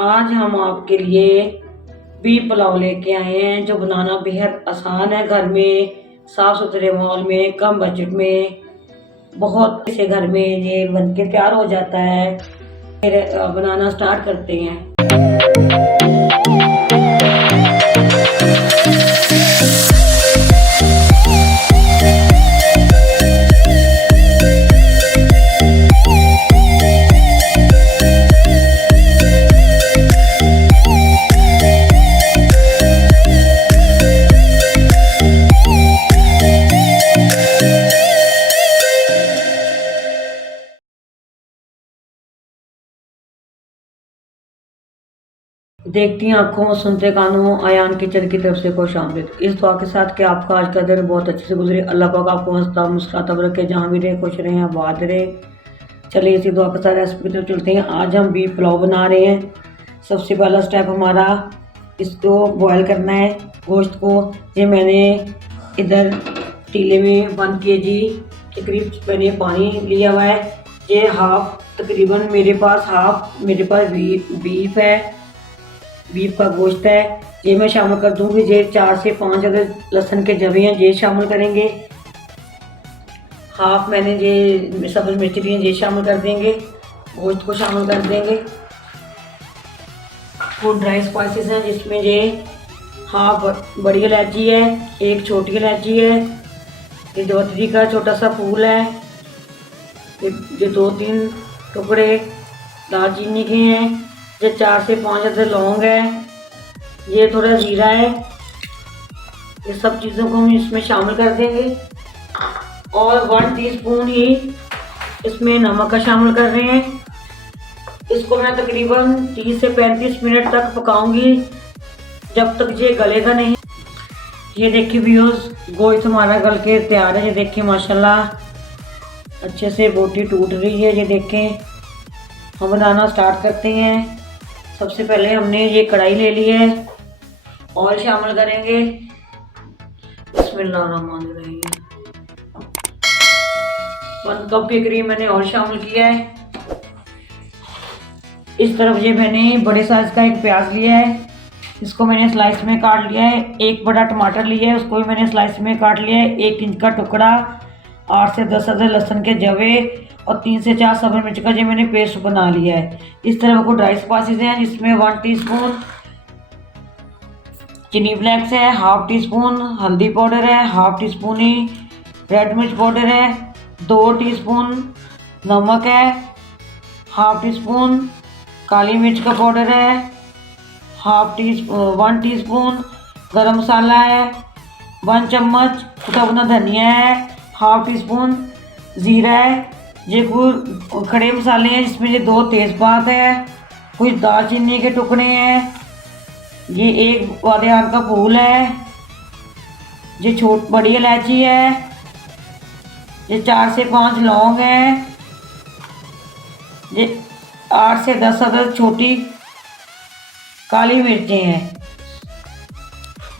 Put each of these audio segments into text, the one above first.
आज हम आपके लिए बीफ पुलाव लेके आए हैं जो बनाना बेहद आसान है। घर में साफ सुथरे माहौल में कम बजट में बहुत से घर में ये बन के तैयार हो जाता है। फिर बनाना स्टार्ट करते हैं। देखती आंखों सुनते कानों आयान किचन की तरफ से खुश आमदीद। इस दुआ के साथ कि आपका आज का दिन बहुत अच्छे से गुजरे। अल्लाह पाक आपको हंसता मुस्कुराता रखे, जहाँ भी रहे खुश रहे आबाद रहे। चलिए इसी दुआ के साथ रेसिपी की तरफ चलते हैं। आज हम बीफ पुलाव बना रहे हैं। सबसे पहला स्टेप हमारा इसको बॉयल करना है गोश्त को। ये मैंने इधर पतीले में 1 kg के करीब मैंने पानी लिया हुआ है। ये तकरीबन मेरे पास बीफ है, बीफ का गोश्त है। ये मैं शामिल कर दूंगी। ये 4 से 5 अदर लहसुन के जवे हैं, ये शामिल करेंगे। हाफ मैंने ये सब्ज मिर्च लिए, ये शामिल कर देंगे। गोश्त को शामिल कर देंगे। वो ड्राई स्पाइसेस हैं जिसमें ये हाफ बड़ी इलायची है, 1 छोटी इलायची है, ये जवतरी का छोटा सा फूल है, ये 2-3 टुकड़े दालचीनी के हैं, ये 4 से 5 अदर लौंग है, ये थोड़ा जीरा है। ये सब चीज़ों को हम इसमें शामिल कर देंगे और 1 टीस्पून ही इसमें नमक का शामिल कर रहे हैं। इसको मैं तकरीबन 30 से 35 मिनट तक पकाऊंगी जब तक ये गलेगा नहीं। ये देखिए व्यूअर्स, गोश्त हमारा गल के तैयार है। ये देखिए माशाल्लाह अच्छे से बोटी टूट रही है। ये देखें, हम बनाना स्टार्ट करते हैं। सबसे पहले हमने ये कढ़ाई ले ली है, ऑयल शामिल करेंगे। बिस्मिल्लाहिर्रहमानिर्रहीम। 1 कप के करीब मैंने ऑयल शामिल किया है। इस तरफ ये मैंने बड़े साइज का एक प्याज लिया है, इसको मैंने स्लाइस में काट लिया है। 1 बड़ा टमाटर लिया है, उसको भी मैंने स्लाइस में काट लिया है। 1 इंच का टुकड़ा, 8 से 10 अदर लहसुन के जवे और 3 से 4 सब्ज मिर्च का जो मैंने पेस्ट बना लिया है। इस तरह को ड्राई स्पाइसेस हैं जिसमें 1 टीस्पून चिली फ्लेक्स है, हाफ टीस्पून हल्दी पाउडर है, हाफ टीस्पून ही रेड मिर्च पाउडर है, 2 टीस्पून नमक है, हाफ टीस्पून काली मिर्च का पाउडर है, 1 टीस्पून गरम मसाला है, 1 चम्मच कुटा भुना धनिया है, हाफ टीस्पून ज़ीरा है। ये कुछ खड़े मसाले हैं जिसमें ये 2 तेज़पात है, कुछ दालचीनी के टुकड़े हैं, ये 1 बादियान का फूल है, ये बड़ी इलायची है, ये 4 से 5 लौंग है, ये 8 से 10 अदर छोटी काली मिर्चें हैं।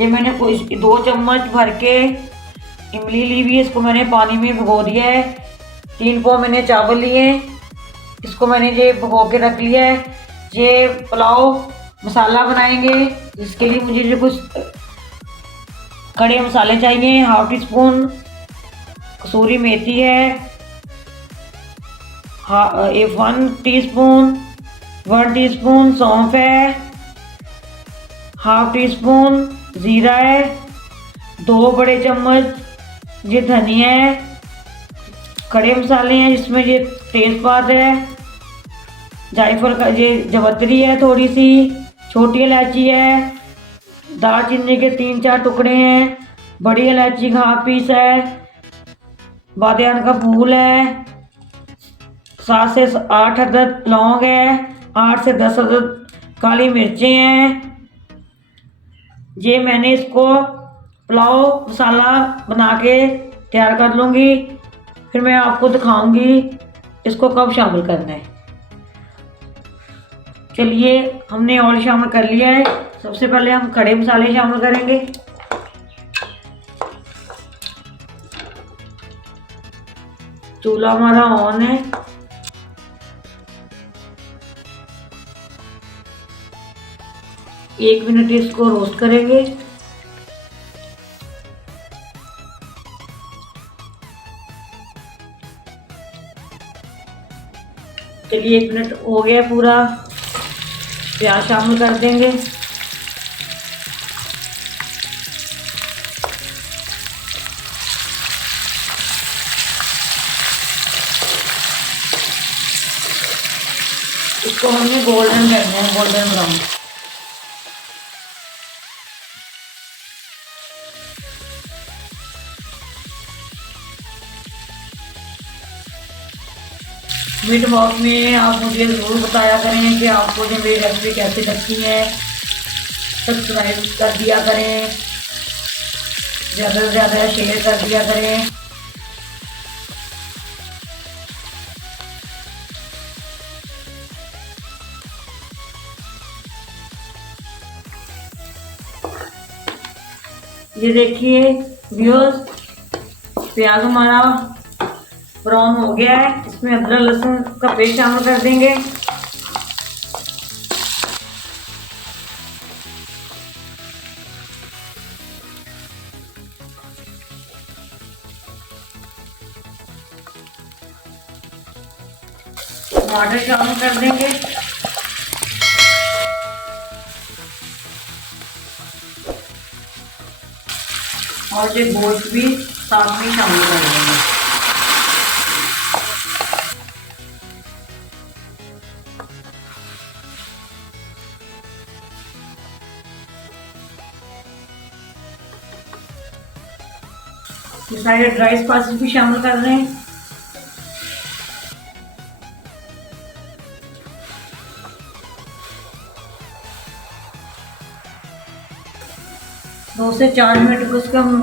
ये मैंने 2 चम्मच भर के इमली ली हुई है, इसको मैंने पानी में भिगो दिया है। 3 पाव मैंने चावल लिए, इसको मैंने ये भिगो के रख लिया है। ये पुलाव मसाला बनाएंगे, इसके लिए मुझे जो कुछ खड़े मसाले चाहिए। हाफ टीस्पून कसूरी मेथी है, 1 टीस्पून सौंफ है, हाफ टीस्पून ज़ीरा है, 2 बड़े चम्मच ये धनिया है। खड़े मसाले हैं जिसमें ये तेज़पात है, जायफल का ये जवतरी है, थोड़ी सी छोटी इलायची है, दालचीनी के 3-4 टुकड़े हैं, बड़ी इलायची का हाफ पीस है, बादियान का फूल है, 7 से 8 अदद लौंग है, 8 से 10 अदद काली मिर्चें हैं। ये मैंने इसको पुलाव मसाला बना के तैयार कर लूँगी, फिर मैं आपको दिखाऊंगी इसको कब शामिल करना है। चलिए हमने ऑयल शामिल कर लिया है। सबसे पहले हम खड़े मसाले शामिल करेंगे। चूल्हा हमारा ऑन है। 1 मिनट इसको रोस्ट करेंगे। चलिए 1 मिनट हो गया पूरा। प्याज शामिल कर देंगे। इसको हमने गोल्डन करना है, गोल्डन ब्राउन। कमेंट बॉक्स में आप मुझे ज़रूर बताया करें कि आपको जो मेरी रेसिपी कैसी लगती है। सब्सक्राइब कर दिया करें, ज़्यादा से ज़्यादा शेयर कर दिया करें। ये देखिए व्यूअर्स, प्याज हमारा ब्राउन हो गया है। इसमें अदरक लहसुन का पेस्ट शामिल कर देंगे। टमाटर शामिल कर देंगे। और ये गोश्त भी साथ में शामिल कर देंगे। ये सारे ड्राई स्पाइसेस भी शामिल कर रहे हैं। दो से 4 मिनट उसको हम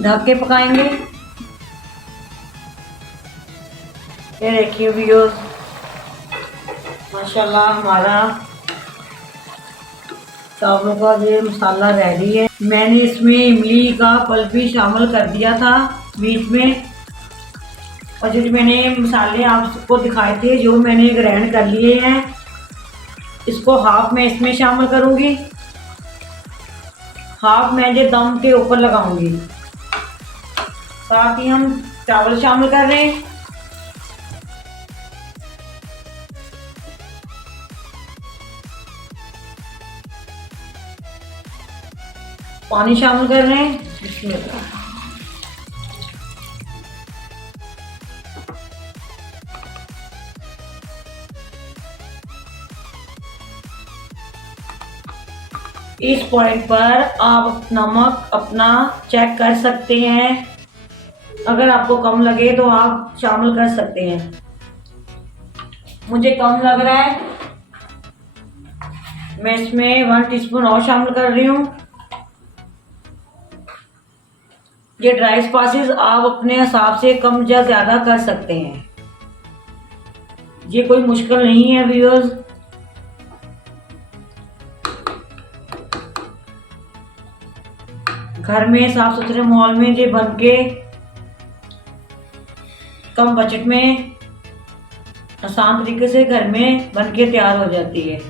ढक के पकाएंगे। ये देखिए व्यूअर्स, माशाल्लाह हमारा चावलों का ये मसाला रेडी है। मैंने इसमें इमली का पल्प भी शामिल कर दिया था बीच में। और जो मैंने मसाले आपको दिखाए थे जो मैंने ग्राइंड कर लिए हैं, इसको हाफ मैं इसमें शामिल करूंगी, हाफ मैं जो दम के ऊपर लगाऊंगी। साथ ही हम चावल शामिल कर रहे हैं। पानी शामिल कर रहे हैं इसमें। इस पॉइंट पर आप नमक अपना चेक कर सकते हैं। अगर आपको कम लगे तो आप शामिल कर सकते हैं। मुझे कम लग रहा है, मैं इसमें 1 टीस्पून और शामिल कर रही हूँ। ये ड्राई स्पाइसेस आप अपने हिसाब से कम या ज़्यादा कर सकते हैं, ये कोई मुश्किल नहीं है व्यूअर्स। घर में साफ सुथरे माहौल में ये बन के कम बजट में आसान तरीके से घर में बन के तैयार हो जाती है।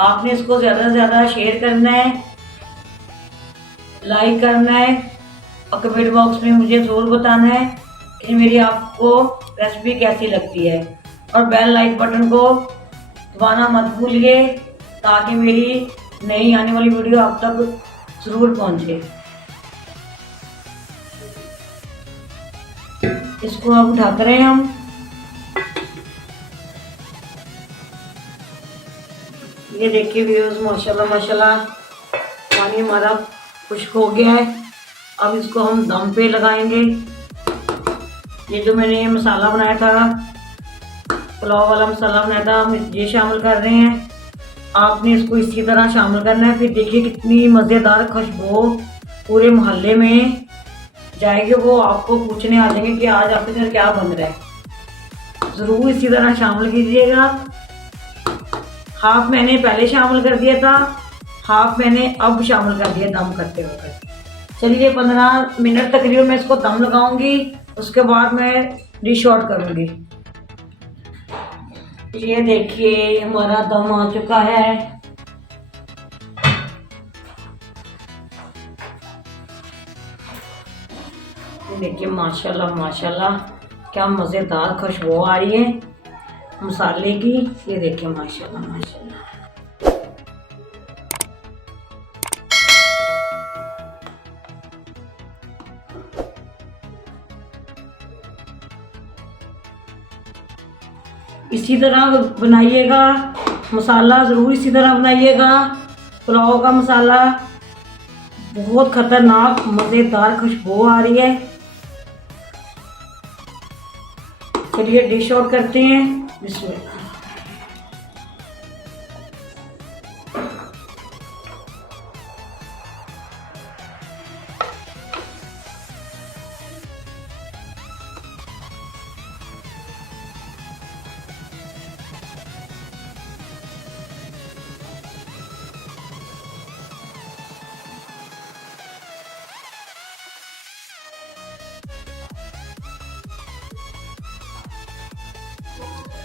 आपने इसको ज़्यादा से ज़्यादा शेयर करना है, लाइक करना है और कमेंट बॉक्स में मुझे ज़रूर बताना है कि मेरी आपको रेसिपी कैसी लगती है। और बेल लाइक बटन को दबाना मत भूलिए ताकि मेरी नई आने वाली वीडियो आप तक ज़रूर पहुंचे। इसको अब ढक रहे हैं हम। ये देखिए व्यूअर्स, माशाल्लाह माशाल्लाह पानी हमारा खुश्क हो गया है। अब इसको हम दम पे लगाएंगे। ये जो मैंने मसाला बनाया था, पुलाव वाला मसाला बनाया था, हम ये शामिल कर रहे हैं। आपने इसको इसी तरह शामिल करना है। फिर देखिए कितनी मज़ेदार खुशबू पूरे मोहल्ले में जाएगी। वो आपको पूछने आ जाएंगे कि आज आपके घर क्या बन रहा है। ज़रूर इसी तरह शामिल कीजिएगा। हाफ मैंने पहले शामिल कर दिया था, हाफ मैंने अब शामिल कर दिया दम करते वक्त। चलिए 15 मिनट तकरीबन मैं इसको दम लगाऊंगी, उसके बाद मैं डिश आउट करूंगी। ये देखिए हमारा दम आ चुका है। देखिए माशाल्लाह माशाल्लाह क्या मज़ेदार खुशबू आ रही है मसाले की। ये देखिए माशाल्लाह माशाल्लाह। इसी तरह बनाइएगा मसाला, ज़रूर इसी तरह बनाइएगा। पुलाव का मसाला बहुत खतरनाक मज़ेदार खुशबू आ रही है। चलिए डिश आउट करते हैं। बिस्मिल्लाह।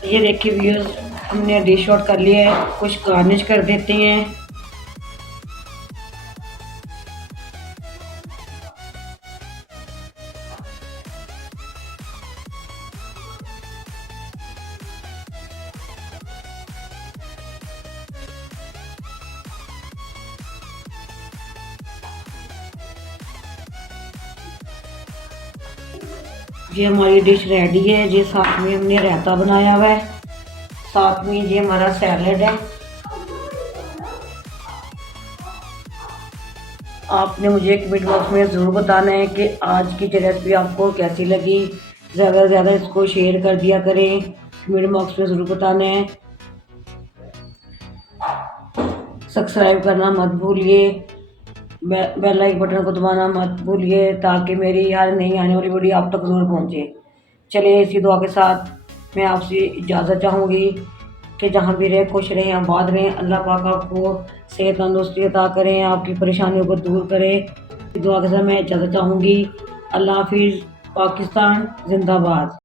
ये देखिए व्यूअर्स, हमने डिश आउट कर लिया है। कुछ गार्निश कर देते हैं। ये हमारी डिश रेडी है। ये साथ में हमने रायता बनाया हुआ है, साथ में ये हमारा सैलड है। आपने मुझे कमेंट बॉक्स में ज़रूर बताना है कि आज की रेसिपी आपको कैसी लगी। ज़्यादा से ज़्यादा इसको शेयर कर दिया करें। कमेंट बॉक्स में ज़रूर बताना है। सब्सक्राइब करना मत भूलिए, बेल लाइक बटन को दबाना मत भूलिए, ताकि मेरी हर नई आने वाली वीडियो आप तक ज़रूर पहुंचे। चलिए इसी दुआ के साथ मैं आपसे इजाज़त चाहूँगी कि जहाँ भी रहें खुश रहें, आबाद रहें। अल्लाह पाक आपको सेहत तंदुरुस्ती अता करें, आपकी परेशानियों को दूर करें। इस दुआ के साथ मैं इजाज़त चाहूँगी। अल्लाह हाफिज़। पाकिस्तान जिंदाबाद।